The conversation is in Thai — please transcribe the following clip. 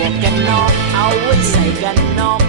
วกกันนอกเอาไว้ใส่กันนอก